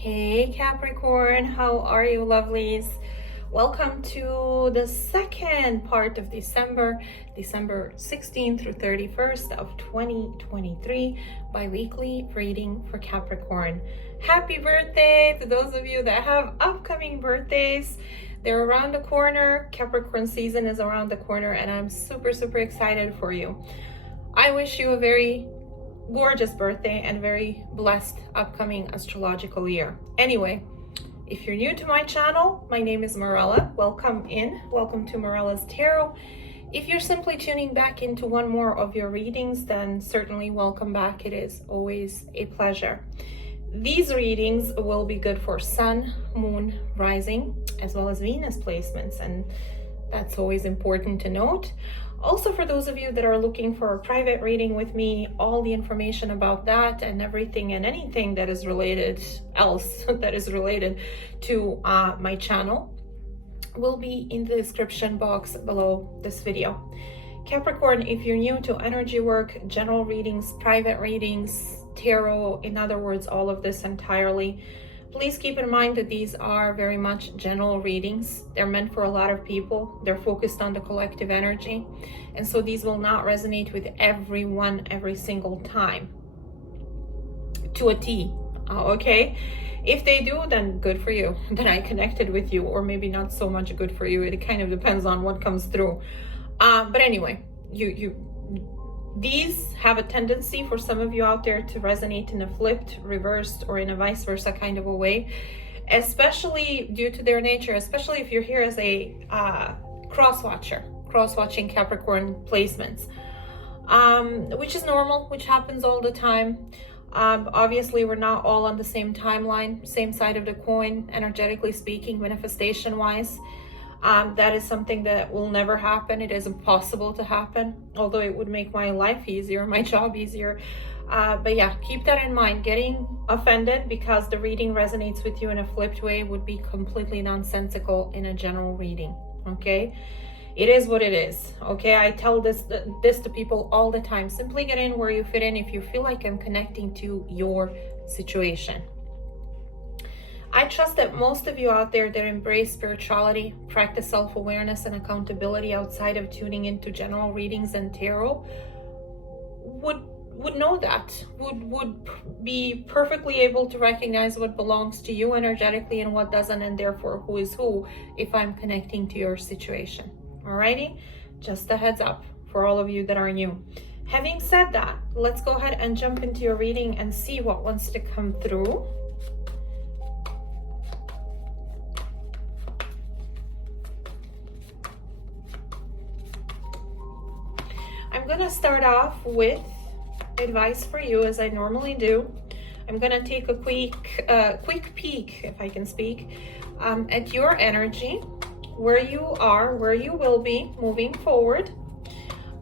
Hey Capricorn, how are you lovelies? Welcome to the second part of December 16th through 31st of 2023 bi-weekly reading for Capricorn. Happy birthday to those of you that have upcoming birthdays. They're around the corner. Capricorn season is around the corner and I'm super excited for you. I wish you a very gorgeous birthday and very blessed upcoming astrological year. Anyway, if you're new to my channel, my name is Morella. Welcome to Morella's Tarot. If you're simply tuning back into one more of your readings, then certainly welcome back. It is always a pleasure. These readings will be good for Sun, Moon, Rising, as well as Venus placements, and that's always important to note. Also, for those of you that are looking for a private reading with me, all the information about that and everything and anything that is related to my channel will be in the description box below this video. Capricorn, if you're new to energy work, general readings, private readings, tarot, in other words, all of this entirely, please keep in mind that these are very much general readings. They're meant for a lot of people. They're focused on the collective energy. And so these will not resonate with everyone every single time to a T, okay? If they do, then good for you. Then I connected with you, or maybe not so much good for you. It kind of depends on what comes through. But anyway, these have a tendency for some of you out there to resonate in a flipped, reversed, or in a vice versa kind of a way, especially due to their nature, especially if you're here as a cross-watching Capricorn placements, which is normal, which happens all the time. Obviously, we're not all on the same timeline, same side of the coin, energetically speaking, manifestation-wise. That is something that will never happen. It is impossible to happen, although it would make my life easier, my job easier. But yeah, keep that in mind. Getting offended because the reading resonates with you in a flipped way would be completely nonsensical in a general reading, okay? It is what it is, okay? I tell this to people all the time. Simply get in where you fit in if you feel like I'm connecting to your situation. I trust that most of you out there that embrace spirituality, practice self-awareness and accountability outside of tuning into general readings and tarot would know that, would be perfectly able to recognize what belongs to you energetically and what doesn't, and therefore who is who if I'm connecting to your situation. Alrighty, just a heads up for all of you that are new. Having said that, let's go ahead and jump into your reading and see what wants to come through. I'm going to start off with advice for you, as I normally do. I'm going to take a quick peek, if I can speak, at your energy, where you are, where you will be moving forward.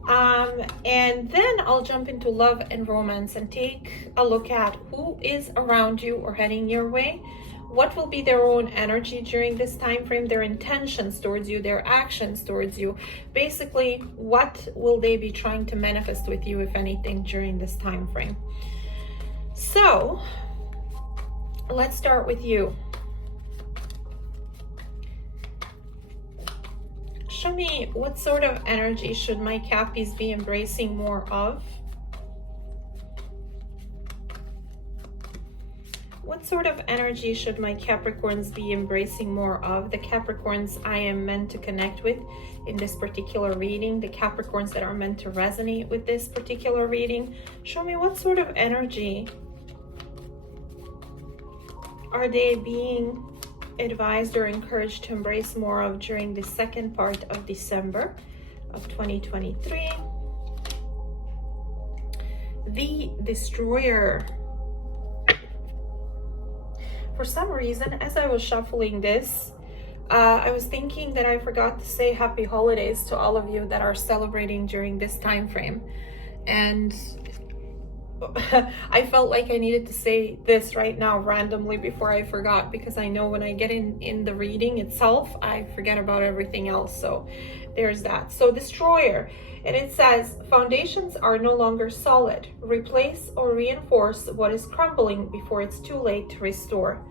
And then I'll jump into love and romance and take a look at who is around you or heading your way. What will be their own energy during this time frame, their intentions towards you, their actions towards you. Basically, what will they be trying to manifest with you, if anything, during this time frame. So, let's start with you. Show me what sort of energy should my Cappies be embracing more of? What sort of energy should my Capricorns be embracing more of? The Capricorns I am meant to connect with in this particular reading, the Capricorns that are meant to resonate with this particular reading. Show me what sort of energy are they being advised or encouraged to embrace more of during the second part of December of 2023. The Destroyer. For some reason, as I was shuffling this, I was thinking that I forgot to say happy holidays to all of you that are celebrating during this time frame. And I felt like I needed to say this right now randomly before I forgot, because I know when I get in the reading itself, I forget about everything else. So there's that. So Destroyer, and it says, foundations are no longer solid. Replace or reinforce what is crumbling before it's too late to restore.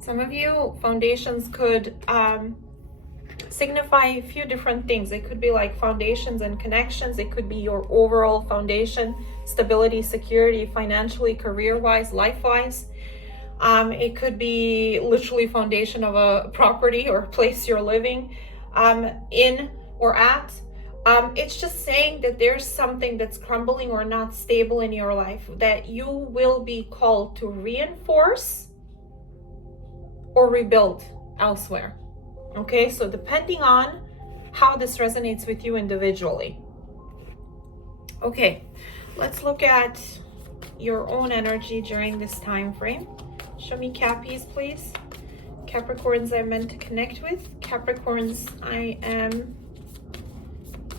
Some of you, foundations could signify a few different things. It could be like foundations and connections. It could be your overall foundation, stability, security, financially, career-wise, life-wise. It could be literally foundation of a property or place you're living in or at. It's just saying that there's something that's crumbling or not stable in your life that you will be called to reinforce or rebuild elsewhere. Okay, so depending on how this resonates with you individually. Okay, let's look at your own energy during this time frame. Show me Cappies, please. Capricorns I'm meant to connect with. Capricorns I am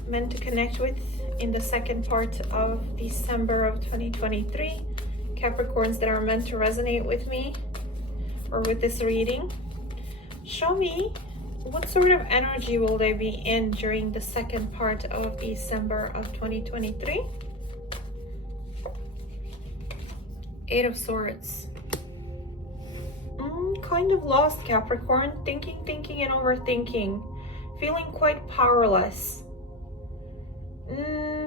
meant to connect with in the second part of December of 2023. Capricorns that are meant to resonate with me or with this reading. Show me what sort of energy will they be in during the second part of December of 2023. Eight of Swords. Kind of lost, Capricorn. Thinking and overthinking. Feeling quite powerless.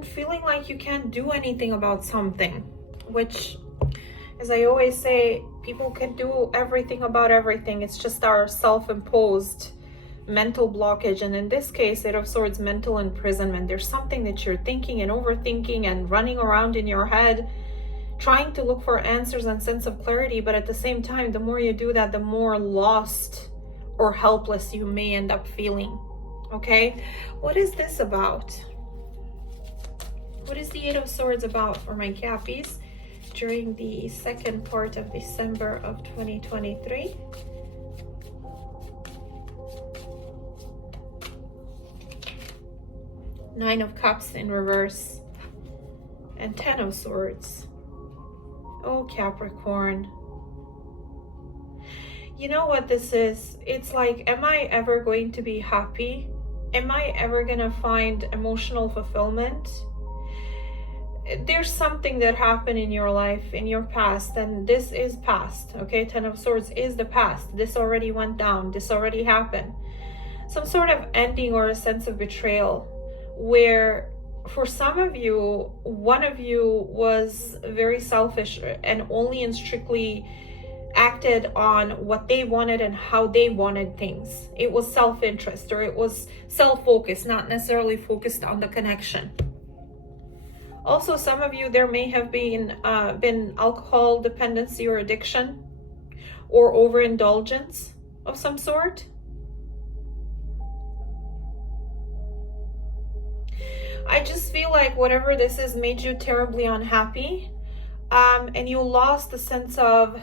Feeling like you can't do anything about something. Which, as I always say, people can do everything about everything. It's just our self-imposed mental blockage. And in this case, Eight of Swords, mental imprisonment. There's something that you're thinking and overthinking and running around in your head, trying to look for answers and sense of clarity. But at the same time, the more you do that, the more lost or helpless you may end up feeling. Okay, what is this about? What is the Eight of Swords about for my Cappies during the second part of December of 2023? Nine of Cups in reverse and 10 of Swords. Oh, Capricorn. You know what this is? It's like, am I ever going to be happy? Am I ever gonna find emotional fulfillment? There's something that happened in your life, in your past, and this is past, okay? 10 of Swords is the past. This already went down. This already happened. Some sort of ending or a sense of betrayal where for some of you, one of you was very selfish and only and strictly acted on what they wanted and how they wanted things. It was self-interest or it was self-focused, not necessarily focused on the connection. Also, some of you, there may have been alcohol dependency or addiction or overindulgence of some sort. I just feel like whatever this is made you terribly unhappy, and you lost the sense of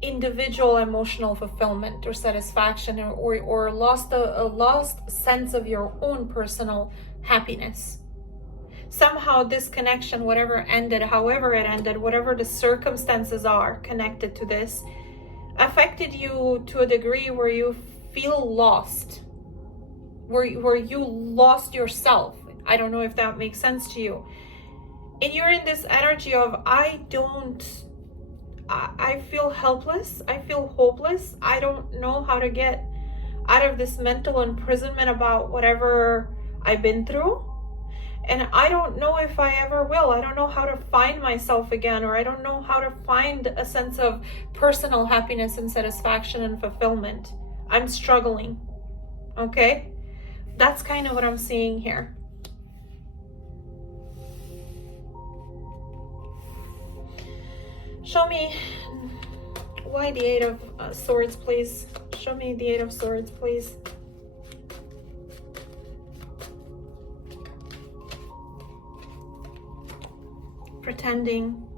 individual emotional fulfillment or satisfaction, or lost a lost sense of your own personal happiness. Somehow this connection, whatever ended, however it ended, whatever the circumstances are connected to this, affected you to a degree where you feel lost, where you lost yourself. I don't know if that makes sense to you. And you're in this energy of, I feel helpless. I feel hopeless. I don't know how to get out of this mental imprisonment about whatever I've been through. And I don't know if I ever will. I don't know how to find myself again, or I don't know how to find a sense of personal happiness and satisfaction and fulfillment. I'm struggling. Okay? That's kind of what I'm seeing here. Show me why the Eight of Swords, please. Show me the Eight of Swords, please. Pretending.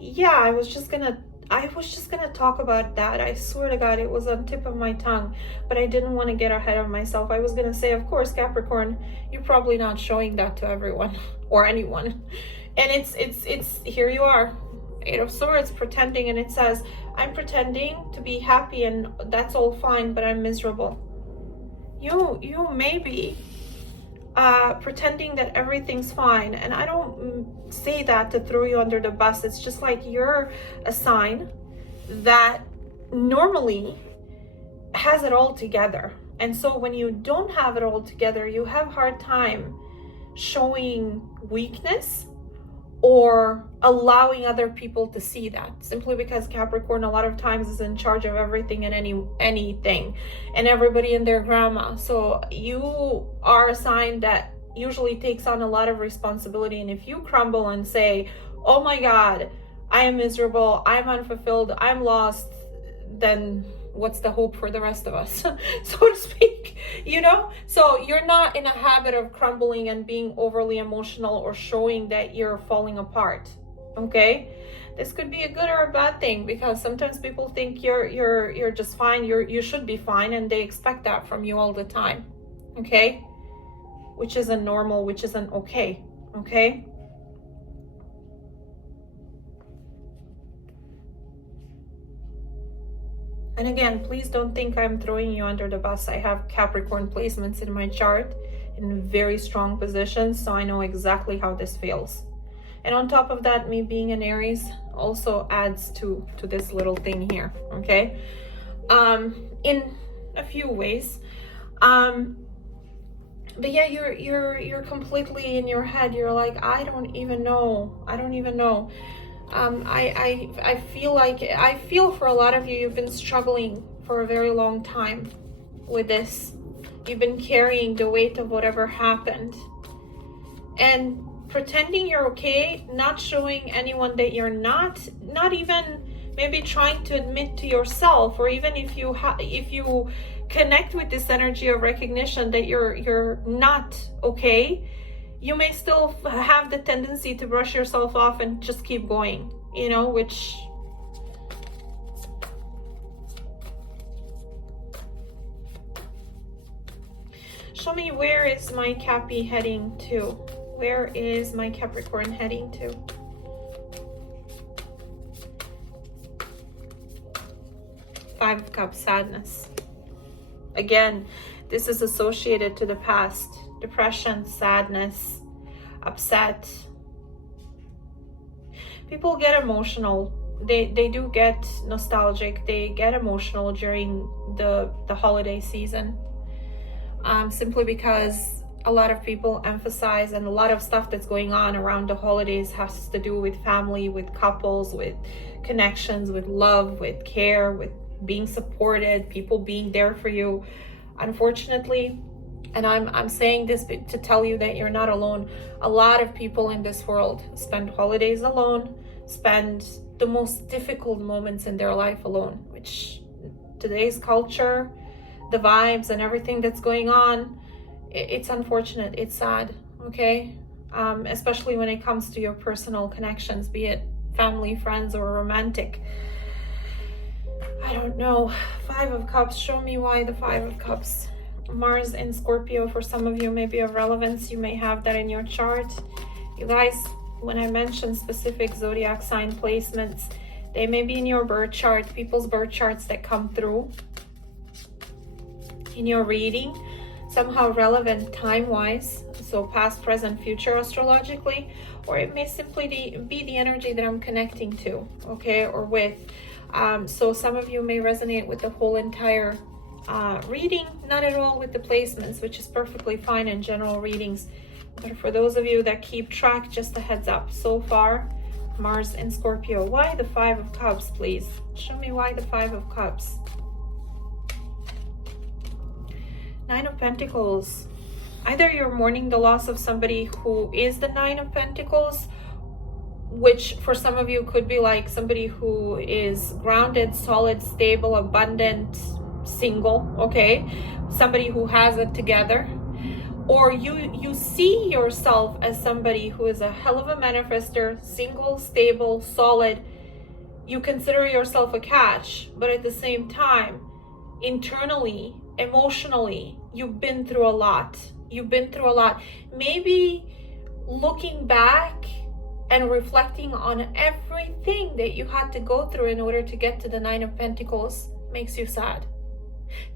Yeah, I was just gonna talk about that. I swear to God, it was on tip of my tongue, but I didn't want to get ahead of myself. I was gonna say, of course, Capricorn, you're probably not showing that to everyone or anyone. And it's here you are. Eight of Swords, pretending, and it says, I'm pretending to be happy and that's all fine, but I'm miserable. You may be pretending that everything's fine, and I don't say that to throw you under the bus. It's just like you're a sign that normally has it all together. And so when you don't have it all together, you have a hard time showing weakness or allowing other people to see that, simply because Capricorn a lot of times is in charge of everything and anything and everybody and their grandma. So you are a sign that usually takes on a lot of responsibility, and if you crumble and say, oh my God, I am miserable, I'm unfulfilled, I'm lost, then what's the hope for the rest of us, so to speak, you know? So you're not in a habit of crumbling and being overly emotional or showing that you're falling apart, okay? This could be a good or a bad thing, because sometimes people think you're just fine, you should be fine, and they expect that from you all the time, okay? Which isn't normal, which isn't okay, okay? And again, please don't think I'm throwing you under the bus. I have Capricorn placements in my chart in very strong positions, so I know exactly how this feels. And on top of that, me being an Aries also adds to this little thing here, okay? In a few ways. But yeah, you're completely in your head. You're like, I don't even know. I feel for a lot of you, you've been struggling for a very long time with this. You've been carrying the weight of whatever happened and pretending you're okay, not showing anyone that you're not even maybe trying to admit to yourself, or even if you connect with this energy of recognition that you're not okay, you may still have the tendency to brush yourself off and just keep going, you know, which show me, where is my Cappy heading to? Where is my Capricorn heading to? Five of Cups, sadness. Again, this is associated to the past. Depression, sadness, upset. People get emotional. They do get nostalgic. They get emotional during the holiday season. Simply because a lot of people emphasize, and a lot of stuff that's going on around the holidays has to do with family, with couples, with connections, with love, with care, with being supported, people being there for you. Unfortunately, and I'm saying this to tell you that you're not alone. A lot of people in this world spend holidays alone, spend the most difficult moments in their life alone, which today's culture, the vibes and everything that's going on, it's unfortunate, it's sad, okay? Especially when it comes to your personal connections, be it family, friends, or romantic. I don't know. Five of Cups, show me why the Five of Cups. Mars in Scorpio, for some of you may be of relevance. You may have that in your chart. You guys, when I mention specific zodiac sign placements, they may be in your birth chart, people's birth charts that come through in your reading, somehow relevant time-wise, so past, present, future astrologically, or it may simply be the energy that I'm connecting to, okay, or with. So some of you may resonate with the whole entire reading, not at all with the placements, which is perfectly fine in general readings. But for those of you that keep track, just a heads up. So far, Mars in Scorpio. Why the Five of Cups, please? Show me why the Five of Cups. Nine of Pentacles. Either you're mourning the loss of somebody who is the Nine of Pentacles, which for some of you could be like somebody who is grounded, solid, stable, abundant, single, okay? Somebody who has it together. Or you see yourself as somebody who is a hell of a manifester, single, stable, solid. You consider yourself a catch, but at the same time, internally, emotionally, you've been through a lot. Maybe looking back and reflecting on everything that you had to go through in order to get to the Nine of Pentacles makes you sad.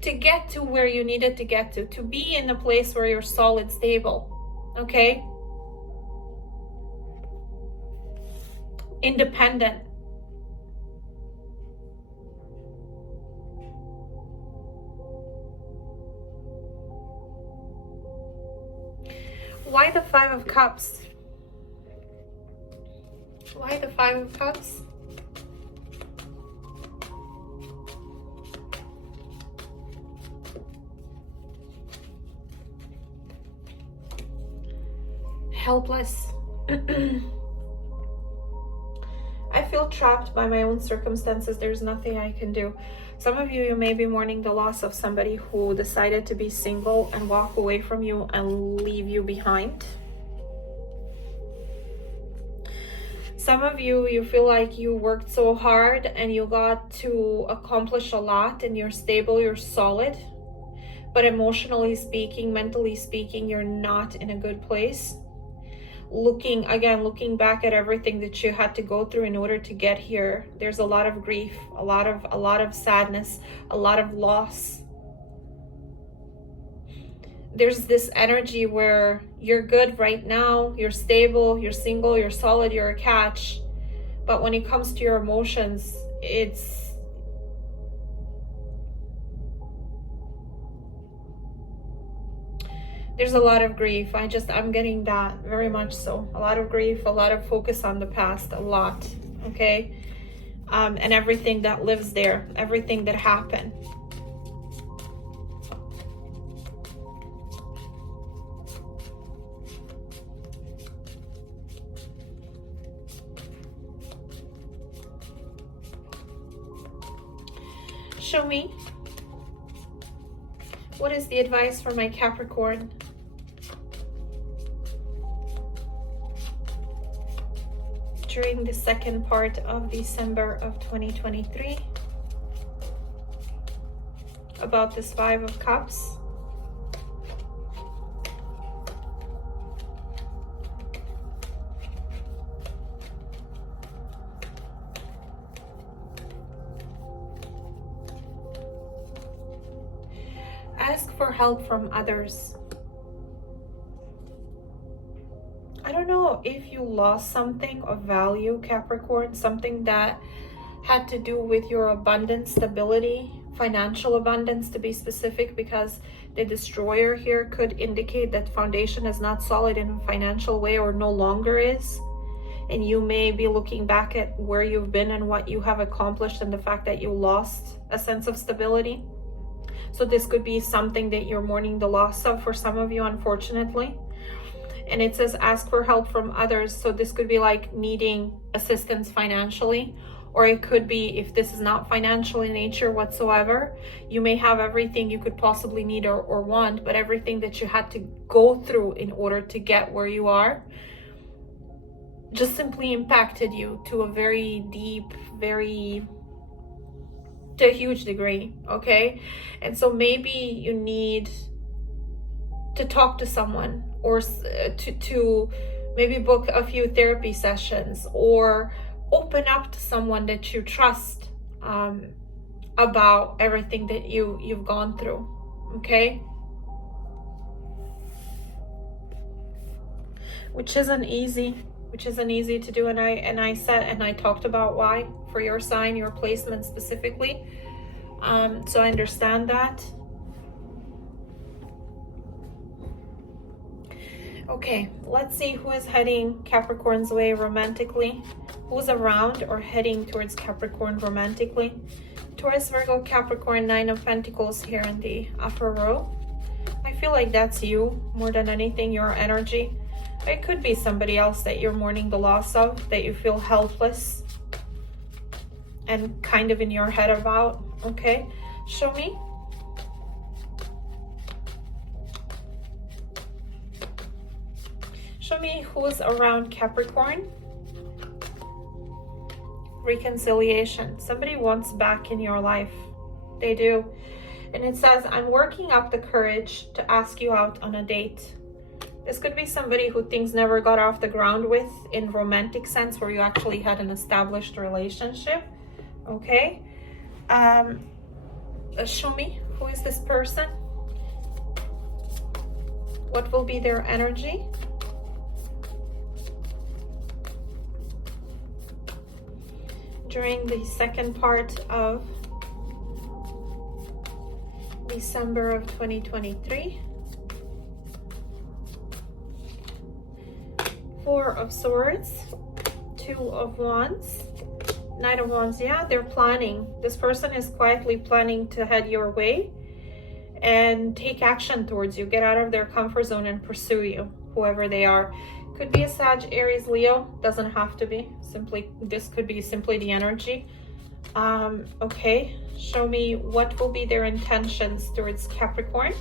To get to where you needed to get to be in a place where you're solid, stable, okay? Independent. Why the Five of Cups? Why the Five of Cups? Helpless. I feel trapped by my own circumstances. There's nothing I can do. Some of you may be mourning the loss of somebody who decided to be single and walk away from you and leave you behind. Some of you, you feel like you worked so hard and you got to accomplish a lot and you're stable, you're solid. But emotionally speaking, mentally speaking, you're not in a good place. Looking back at everything that you had to go through in order to get here, there's a lot of grief, a lot of sadness, a lot of loss. There's this energy where you're good right now, you're stable, you're single, you're solid, you're a catch. But when it comes to your emotions, there's a lot of grief. I'm getting that very much so. A lot of grief, a lot of focus on the past, a lot, okay? And everything that lives there, everything that happened. Show me. What is the advice for my Capricorn? During the second part of December of 2023 about this Five of Cups. Ask for help from others. I don't know if you lost something of value, Capricorn, something that had to do with your abundance, stability, financial abundance to be specific, because the destroyer here could indicate that foundation is not solid in a financial way or no longer is. And you may be looking back at where you've been and what you have accomplished and the fact that you lost a sense of stability. So this could be something that you're mourning the loss of for some of you, unfortunately. And it says ask for help from others. So this could be like needing assistance financially, or it could be, if this is not financial in nature whatsoever, you may have everything you could possibly need or want, but everything that you had to go through in order to get where you are just simply impacted you to a very deep, to a huge degree, okay? And so maybe you need to talk to someone, or to maybe book a few therapy sessions, or open up to someone that you trust about everything that you've gone through, okay? Which isn't easy to do, and I talked about why for your sign, your placement specifically. So I understand that. Okay, let's see who is heading Capricorn's way romantically. Who's around or heading towards Capricorn romantically? Taurus, Virgo, Capricorn, Nine of Pentacles here in the upper row. I feel like that's you more than anything, your energy. It could be somebody else that you're mourning the loss of, that you feel helpless and kind of in your head about, okay? Show me. Show me who's around Capricorn. Reconciliation. Somebody wants back in your life. They do. And it says, I'm working up the courage to ask you out on a date. This could be somebody who things never got off the ground with in romantic sense, where you actually had an established relationship. Okay. Show me, who is this person? What will be their energy? During the second part of December of 2023. Four of Swords, Two of Wands, Knight of Wands. Yeah, they're planning. This person is quietly planning to head your way and take action towards you, get out of their comfort zone and pursue you, whoever they are. Could be a Sag, Aries, Leo, doesn't have to be. Simply, this could be simply the energy. Okay, show me what will be their intentions towards Capricorn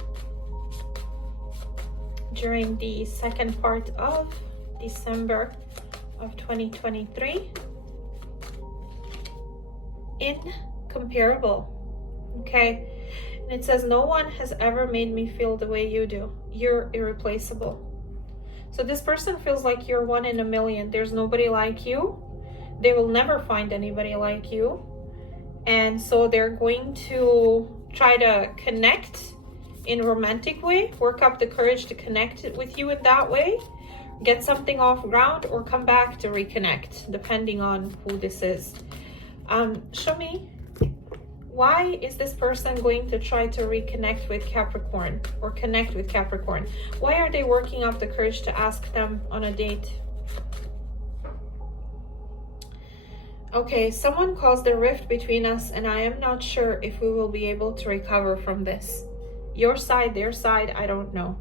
during the second part of December of 2023. Incomparable. Okay, and it says, no one has ever made me feel the way you do. You're irreplaceable. So this person feels like you're one in a million. There's nobody like you. They will never find anybody like you. And so they're going to try to connect in a romantic way, work up the courage to connect with you in that way, get something off ground, or come back to reconnect, depending on who this is. Show me, why is this person going to try to reconnect with Capricorn or connect with Capricorn? Why are they working up the courage to ask them on a date? Okay, someone caused a rift between us, and I am not sure if we will be able to recover from this. Your side, their side, I don't know.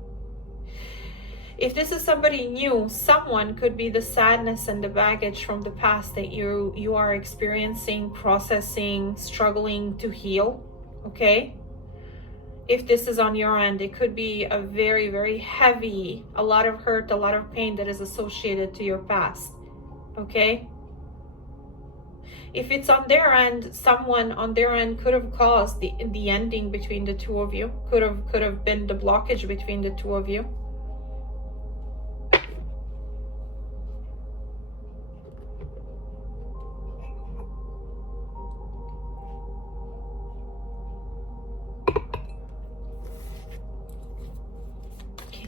If this is somebody new, someone could be the sadness and the baggage from the past that you are experiencing, processing, struggling to heal, okay? If this is on your end, it could be a very, very heavy, a lot of hurt, a lot of pain that is associated to your past, okay? If it's on their end, someone on their end could have caused the ending between the two of you, could have been the blockage between the two of you.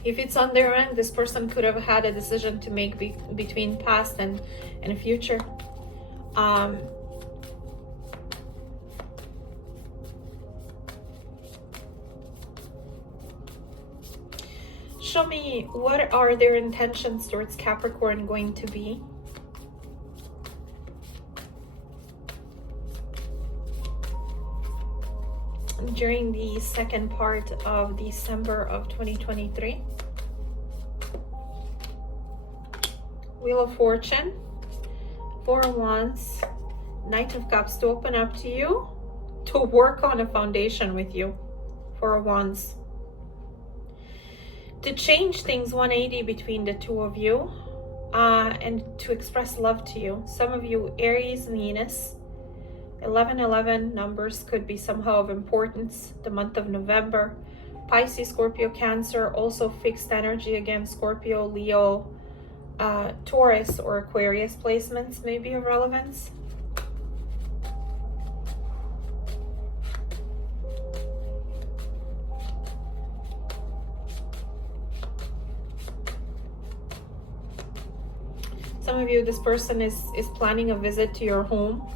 If it's on their end, this person could have had a decision to make between past and future. Show me, what are their intentions towards Capricorn going to be? During the second part of December of 2023. Wheel of Fortune, Four of Wands, Knight of Cups, to open up to you, to work on a foundation with you. Four of Wands. To change things 180 between the two of you, and to express love to you. Some of you, Aries, Venus, 1111 numbers could be somehow of importance. The month of November. Pisces, Scorpio, Cancer, also fixed energy again. Scorpio, Leo, Taurus or Aquarius placements may be of relevance. Some of you, this person is planning a visit to your home.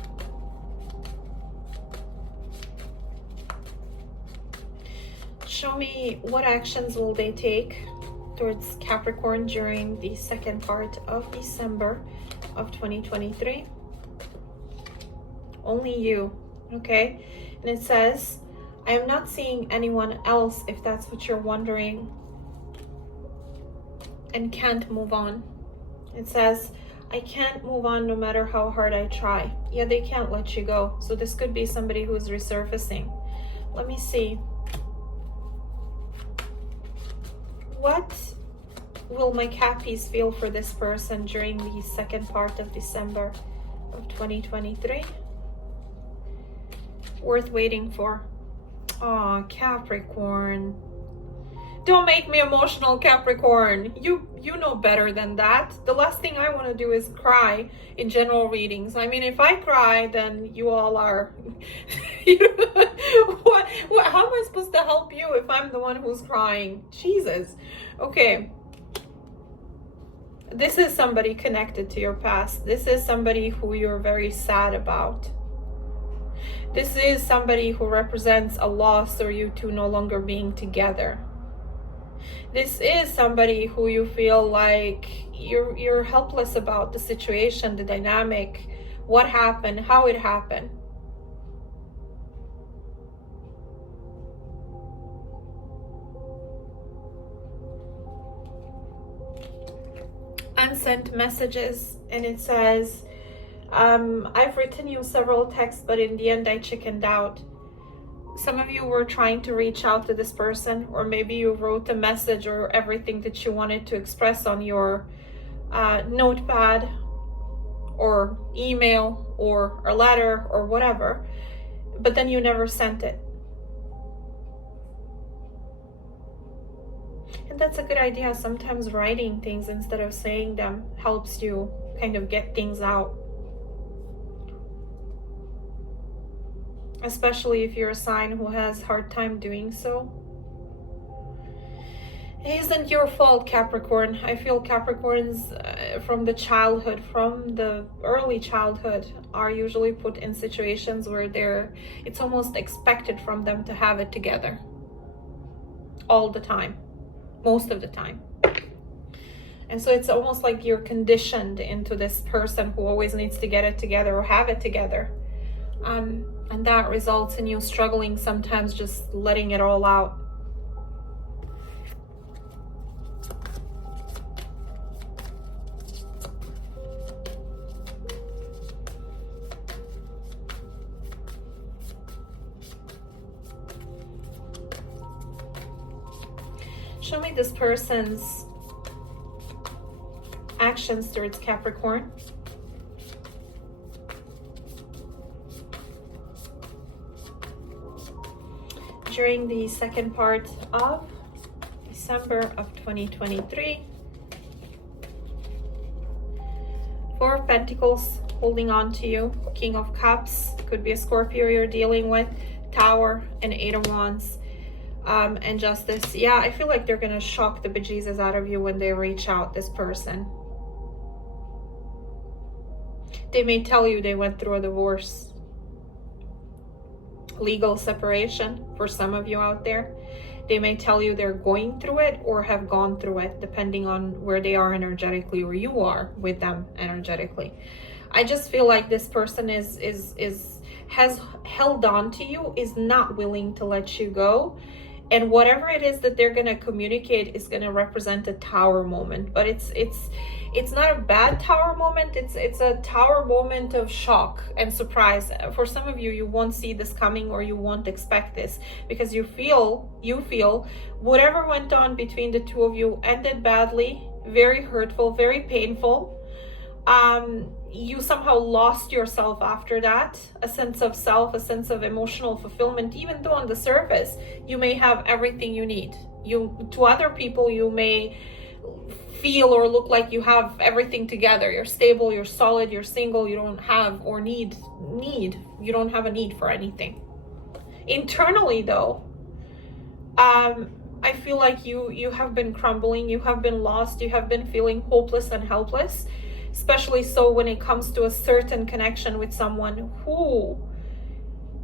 Show me, what actions will they take towards Capricorn during the second part of December of 2023. Only you, okay? And it says, I am not seeing anyone else, if that's what you're wondering, and can't move on. It says, I can't move on no matter how hard I try. Yeah, they can't let you go. So this could be somebody who's resurfacing. Let me see. What will my Cappies feel for this person during the second part of December of 2023? Worth waiting for. Aw, Capricorn. Don't make me emotional, Capricorn. You know better than that. The last thing I want to do is cry in general readings. I mean, if I cry, then you all are... how am I supposed to help you if I'm the one who's crying? Jesus. Okay. This is somebody connected to your past. This is somebody who you're very sad about. This is somebody who represents a loss or you two no longer being together. This is somebody who you feel like you're helpless about the situation, the dynamic, what happened, how it happened. Unsent messages, and it says, I've written you several texts, but in the end I chickened out. Some of you were trying to reach out to this person, or maybe you wrote a message or everything that you wanted to express on your notepad or email or a letter or whatever, but then you never sent it. And that's a good idea. Sometimes writing things instead of saying them helps you kind of get things out. Especially if you're a sign who has a hard time doing so. It isn't your fault, Capricorn. I feel Capricorns from the childhood, from the early childhood, are usually put in situations where it's almost expected from them to have it together. All the time. Most of the time. And so it's almost like you're conditioned into this person who always needs to get it together or have it together. And that results in you struggling sometimes just letting it all out. Show me this person's actions towards Capricorn. During the second part of December of 2023. Four of Pentacles holding on to you. King of Cups, could be a Scorpio you're dealing with. Tower and Eight of Wands. And Justice. Yeah, I feel like they're going to shock the bejesus out of you when they reach out, this person. They may tell you they went through a divorce. Legal separation for some of you out there. They may tell you they're going through it or have gone through it, depending on where they are energetically or you are with them energetically. I just feel like this person has held on to you, is not willing to let you go. And whatever it is that they're going to communicate is going to represent a tower moment. But it's not a bad tower moment. It's a tower moment of shock and surprise. For some of you, you won't see this coming, or you won't expect this, because you feel whatever went on between the two of you ended badly, very hurtful, very painful. You somehow lost yourself after that, a sense of self, a sense of emotional fulfillment, even though on the surface you may have everything you need. To other people, you may feel or look like you have everything together. You're stable, you're solid, you're single, you don't have or need. You don't have a need for anything. Internally though, I feel like you have been crumbling, you have been lost, you have been feeling hopeless and helpless. Especially so when it comes to a certain connection with someone who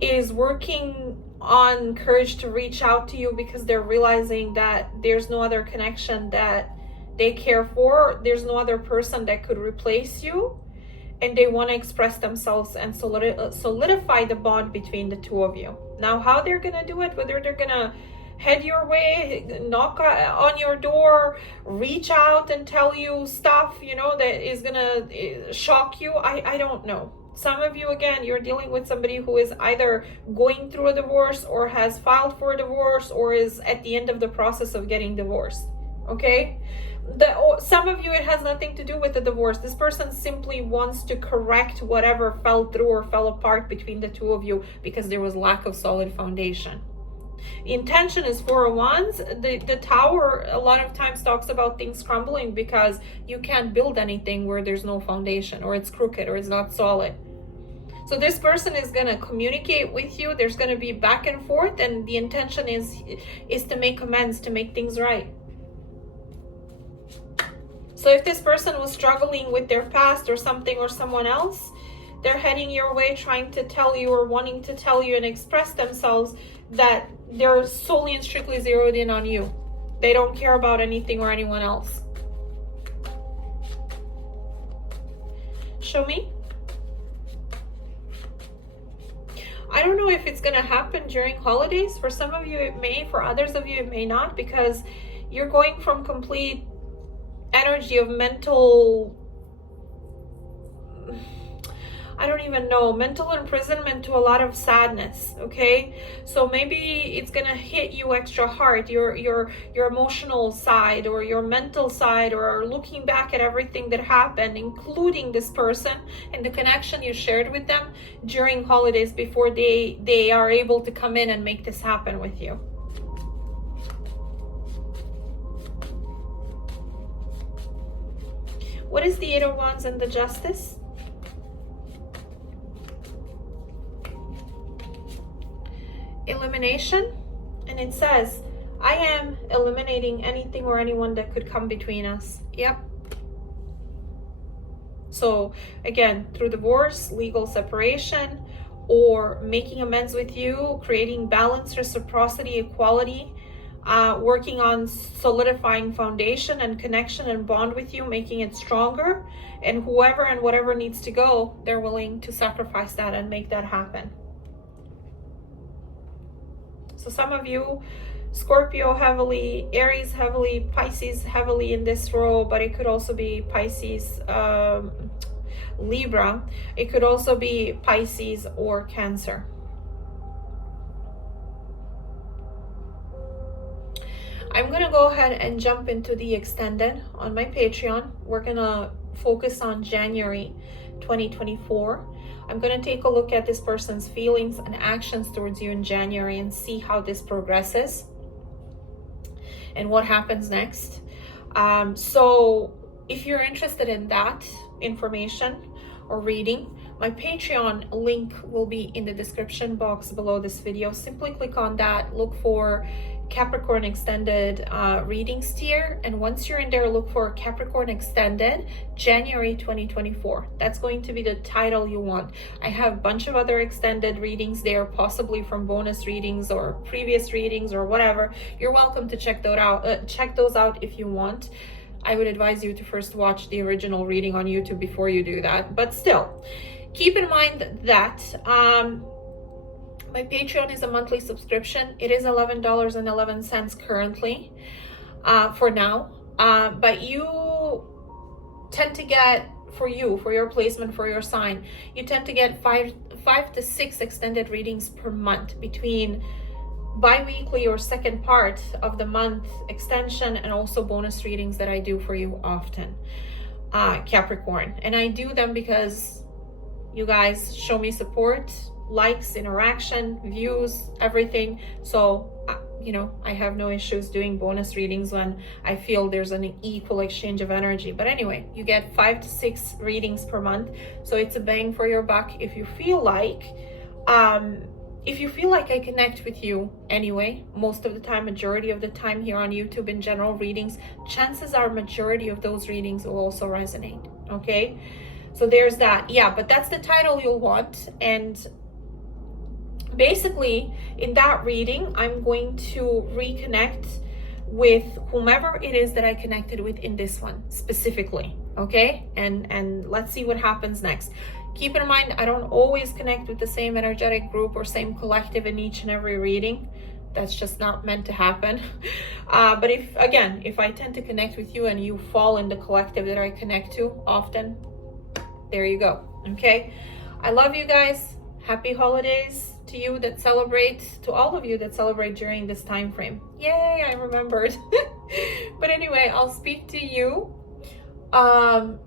is working on courage to reach out to you, because they're realizing that there's no other connection that they care for. There's no other person that could replace you. And they want to express themselves and solidify the bond between the two of you. Now, how they're going to do it, whether they're going to head your way, knock on your door, reach out and tell you stuff, that is gonna shock you, I don't know. Some of you, again, you're dealing with somebody who is either going through a divorce or has filed for a divorce or is at the end of the process of getting divorced. Okay? Some of you, it has nothing to do with the divorce. This person simply wants to correct whatever fell through or fell apart between the two of you because there was lack of solid foundation. Intention is Four of Wands. The Tower a lot of times talks about things crumbling because you can't build anything where there's no foundation, or it's crooked, or it's not solid. So this person is going to communicate with you. There's going to be back and forth, and the intention is to make amends, to make things right. So if this person was struggling with their past or something or someone else, they're heading your way, trying to tell you or wanting to tell you and express themselves that they're solely and strictly zeroed in on you. They don't care about anything or anyone else. Show me. I don't know if it's going to happen during holidays. For some of you it may, for others of you it may not, because you're going from complete energy of mental, I don't even know, mental imprisonment to a lot of sadness. Okay, so maybe it's gonna hit you extra hard, your emotional side or your mental side, or looking back at everything that happened, including this person and the connection you shared with them during holidays, before they are able to come in and make this happen with you. What is the Eight of Wands and the Justice? Elimination. And it says, I am eliminating anything or anyone that could come between us. Yep. So again, through divorce, legal separation, or making amends with you, creating balance, reciprocity, equality, working on solidifying foundation and connection and bond with you, making it stronger, and whoever and whatever needs to go, they're willing to sacrifice that and make that happen. So some of you, Scorpio heavily, Aries heavily, Pisces heavily in this row, but it could also be Pisces, Libra. It could also be Pisces or Cancer. I'm going to go ahead and jump into the extended on my Patreon. We're going to focus on January 2024. I'm going to take a look at this person's feelings and actions towards you in January and see how this progresses and what happens next. So if you're interested in that information or reading, my Patreon link will be in the description box below this video. Simply click on that, look for Capricorn Extended readings tier, and once you're in there, look for Capricorn Extended January 2024. That's going to be the title you want. I have a bunch of other extended readings there, possibly from bonus readings or previous readings or whatever. You're welcome to check those out if you want. I would advise you to first watch the original reading on YouTube before you do that, but still keep in mind that my Patreon is a monthly subscription. It is $11.11 currently for now. But you tend to get, for your placement, for your sign, you tend to get five to six extended readings per month, between bi-weekly or second part of the month extension and also bonus readings that I do for you often, Capricorn. And I do them because you guys show me support, likes, interaction, views, everything. So I have no issues doing bonus readings when I feel there's an equal exchange of energy. But anyway, you get 5 to 6 readings per month, so it's a bang for your buck. If you feel like I connect with you anyway, most of the time, majority of the time here on YouTube in general readings, chances are majority of those readings will also resonate. Okay, so there's that. Yeah, but that's the title you'll want. And basically in that reading, I'm going to reconnect with whomever it is that I connected with in this one specifically. Okay, and let's see what happens next. Keep in mind, I don't always connect with the same energetic group or same collective in each and every reading. That's just not meant to happen. But if I tend to connect with you and you fall in the collective that I connect to often, there you go. Okay, I love you guys. Happy holidays to you that celebrate, to all of you that celebrate during this time frame. Yay, I remembered. But anyway, I'll speak to you on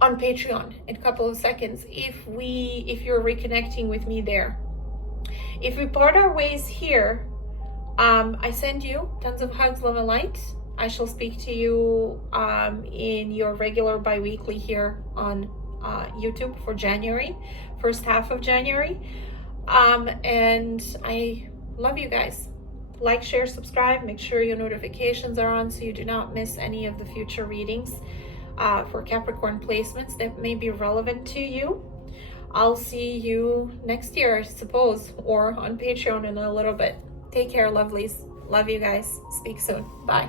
Patreon in a couple of seconds if you're reconnecting with me there. If we part our ways here, I send you tons of hugs, love and light. I shall speak to you in your regular bi-weekly here on YouTube for January, first half of January. And I love you guys. Like, share, subscribe. Make sure your notifications are on so you do not miss any of the future readings for Capricorn placements that may be relevant to you. I'll see you next year, I suppose, or on Patreon in a little bit. Take care, lovelies. Love you guys. Speak soon. Bye.